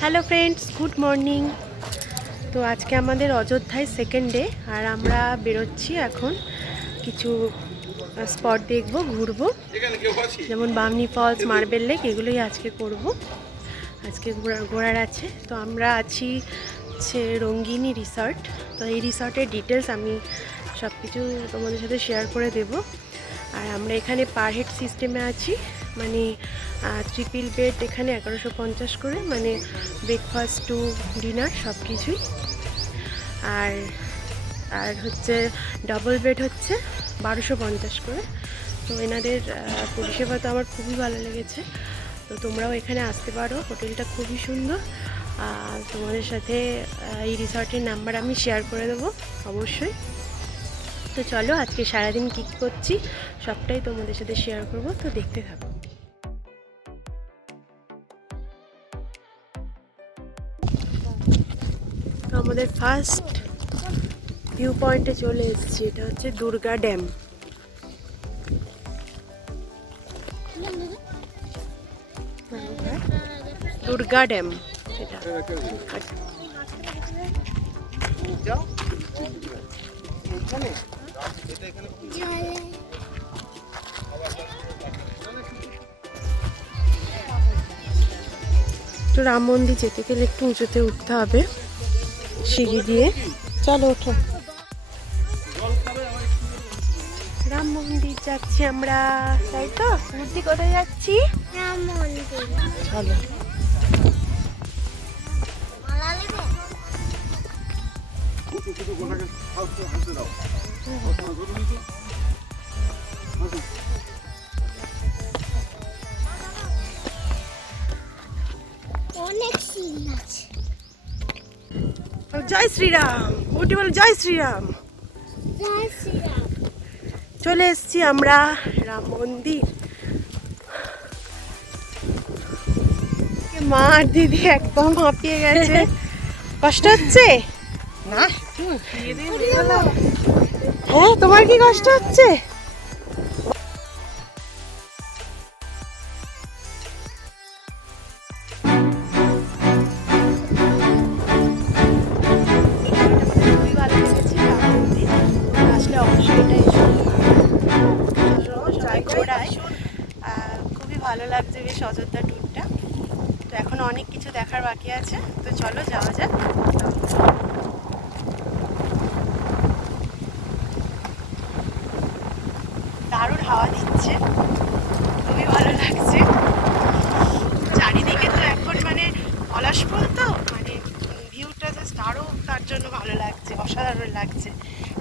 Hello friends, good morning. তো আজকে আমাদের অযোধ্যায় সেকেন্ড ডে, আর আমরা বেরোচ্ছি এখন কিছু স্পট দেখব, ঘুরবো, যেমন বামনি ফলস, মার্বেল লেক, এগুলোই আজকে করব। আজকে ঘোরার আছে। তো আমরা আছি হচ্ছে রঙ্গিনী রিসর্ট। তো এই রিসর্টের ডিটেলস আমি সব কিছু তোমাদের সাথে শেয়ার করে দেব। আর আমরা এখানে পার হেড সিস্টেমে আছি, মানে ট্রিপল বেড এখানে 1150 করে, মানে ব্রেকফাস্ট টু ডিনার সব কিছুই। আর আর হচ্ছে ডাবল বেড হচ্ছে 1250 করে। তো এনাদের পরিষেবা তো আমার খুবই ভালো লেগেছে। তো তোমরাও এখানে আসতে পারো, হোটেলটা খুবই সুন্দর। তোমাদের সাথে এই রিসর্টের নাম্বার আমি শেয়ার করে দেবো অবশ্যই। তো চলো, আজকে সারাদিন কী করছি সবটাই তোমাদের সাথে শেয়ার করব, তো দেখতে থাকো। তো আমাদের ফার্স্ট ভিউ পয়েন্টে চলে এসেছি, এটা হচ্ছে দুর্গা ড্যাম। দুর্গা ড্যাম এটা। তো রাম মন্দির যেতে গেলে একটু উঁচুতে উঠতে হবে সিঁড়ি দিয়ে। চলো ওঠো। রাম মন্দির যাচ্ছি আমরা, তাই তো? মূর্তি কোথায় যাচ্ছি? রাম মন্দির। চলো। অনেক সিন আছে। জয় শ্রীরাম, উঠি বলো জয় শ্রীরাম। জয় শ্রীরাম। চলে এসছি আমরা রাম মন্দির। মা আর দিদি একদম হাঁপিয়ে গেছে। কষ্ট হচ্ছে না? হ্যাঁ, তোমার কি কষ্ট হচ্ছে? খুবই ভালো লেগেছে রাম মন্দির, আসলে অবশ্যই এটা এসো। সবাই ঘোরায়, খুবই ভালো লাগছে বেশ অযোধ্যা ট্যুরটা। তো এখনো অনেক কিছু দেখার বাকি আছে, তো চলো যাওয়া যাক। দারুণ হাওয়া দিচ্ছে, খুবই ভালো লাগছে। চারিদিকে তো এখন মানে পলাশফুল, তো মানে ভিউটা জাস্ট আরও তার জন্য ভালো লাগছে, অসাধারণ লাগছে।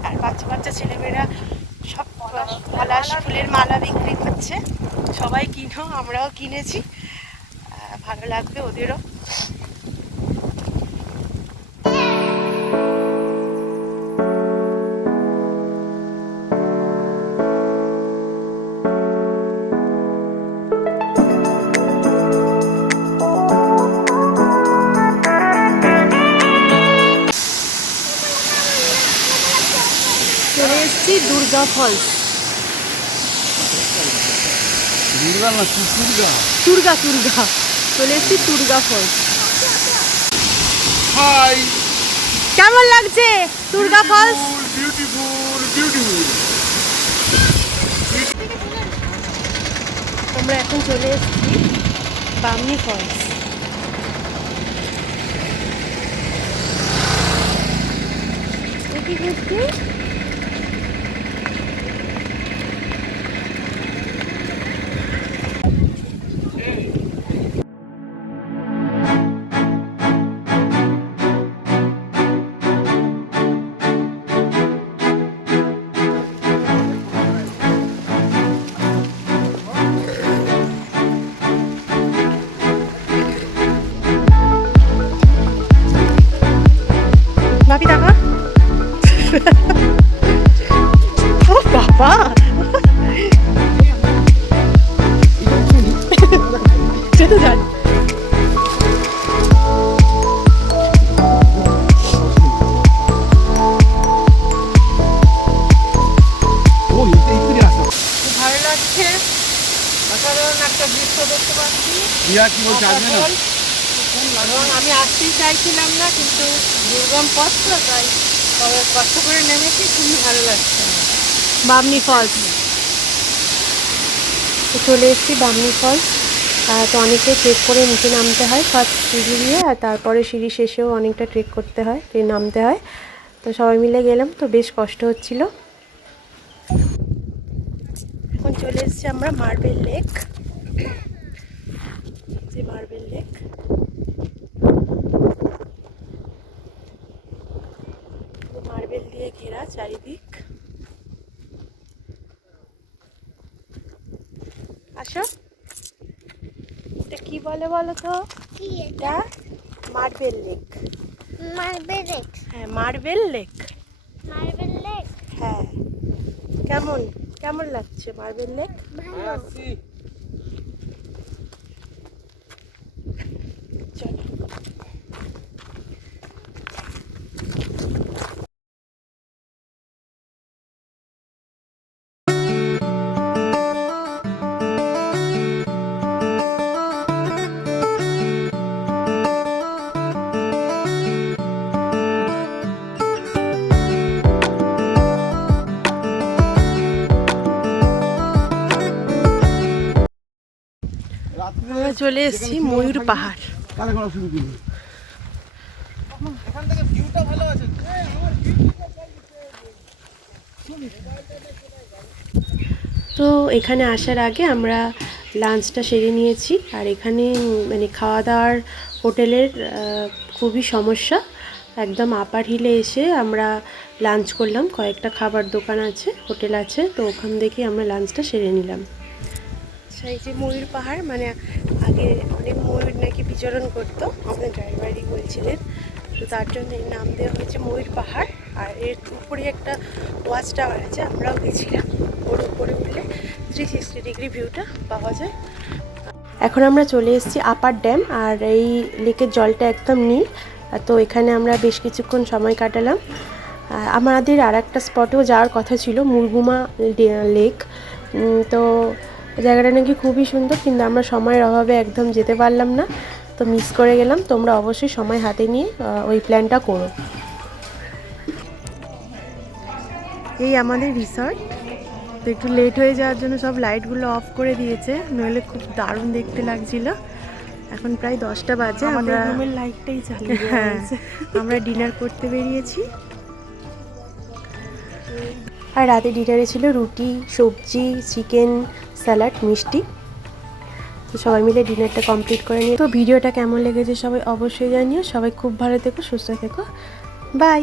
আর বাচ্চা বাচ্চা ছেলেমেয়েরা সব পলাশ ফুলের মালা বিক্রি করছে, সবাই কিনো, আমরাও কিনেছি। ভালো লাগবে ওদেরও। চলে এসেছি দুর্গা ফলস। দুর্গা দুর্গা চলে এসেছি দুর্গা ফলস। কেমন লাগছে দুর্গা ফলস? আমরা এখন চলে এসেছি বামনি ফলস। কি করছি? বাপি দেখা। ও বাবা, যেতে যান। ভালো লাগছে, অসাধারণ একটা দৃশ্য দেখতে পাচ্ছি। এবং আমি আসতেই চাইছিলাম না, কিন্তু দুর্গম পথ তো, তাই তবে কষ্ট করে নেমেছি, খুবই ভালো লাগছে। বামনি ফলস, তো চলে এসেছি বামনি ফলস। তো অনেকটাই ট্রেক করে নিচে নামতে হয়, ফার্স্ট সিঁড়ি দিয়ে, আর তারপরে সিঁড়ি শেষেও অনেকটা ট্রেক করতে হয়, নামতে হয়। তো সবাই মিলে গেলাম, তো বেশ কষ্ট হচ্ছিল। এখন চলে এসেছি আমরা মার্বেল লেক, যে মার্বেল লেক। মার্বেল দিয়ে ঘেরা চারিদিক। আসো, এটা কি বলে বলো তো? কি এটা মার্বেল লেক। Marble lake? হ্যাঁ, মার্বেল লেক। মার্বেল লেক হ্যাঁ, কেমন কেমন লাগছে মার্বেল লেক? ভালো। চলো। আমরা চলে এসেছি ময়ূর পাহাড়। তো এখানে আসার আগে আমরা লাঞ্চটা সেরে নিয়েছি, আর এখানে মানে খাওয়া দাওয়ার হোটেলের খুবই সমস্যা। একদম আপার হিলে এসে আমরা লাঞ্চ করলাম, কয়েকটা খাবার দোকান আছে, হোটেল আছে, তো ওখান থেকে আমরা লাঞ্চটা সেরে নিলাম। আচ্ছা, এই যে ময়ূর পাহাড়, মানে আগে অনেক ময়ূর নাকি বিচরণ করতো, আমাদের ড্রাইভারই বলছিলেন, তো তার জন্য এই নাম দেওয়া হয়েছে ময়ূর পাহাড়। আর এর উপরে একটা ওয়াচ টাওয়ার আছে, আমরাও গেছিলাম, ওর উপরে উঠলে 360 ডিগ্রি ভিউটা পাওয়া যায়। এখন আমরা চলে এসেছি আপার ড্যাম, আর এই লেকের জলটা একদম নীল। তো এখানে আমরা বেশ কিছুক্ষণ সময় কাটালাম। আমাদের আর একটা স্পটেও যাওয়ার কথা ছিল, মুরগুমা লেক। তো জায়গাটা নাকি খুবই সুন্দর, কিন্তু আমরা সময়ের অভাবে একদম যেতে পারলাম না, তো মিস করে গেলাম। তোমরা অবশ্যই সময় হাতে নিয়ে ওই প্ল্যানটা করো। এই আমাদের রিসর্ট, তো একটু লেট হয়ে যাওয়ার জন্য সব লাইটগুলো অফ করে দিয়েছে, নইলে খুব দারুণ দেখতে লাগছিল। এখন প্রায় 10টা বাজে, আমরা রুমের লাইটটাই চালিয়ে আমরা ডিনার করতে বেরিয়েছি। আর রাতে ডিনারে ছিল রুটি, সবজি, চিকেন, স্যালাড, মিষ্টি। তো সবাই মিলে ডিনারটা কমপ্লিট করে নিয়ে, তো ভিডিওটা কেমন লেগেছে সবাই অবশ্যই জানিও। সবাই খুব ভালো থেকো, সুস্থ থেকো, বাই।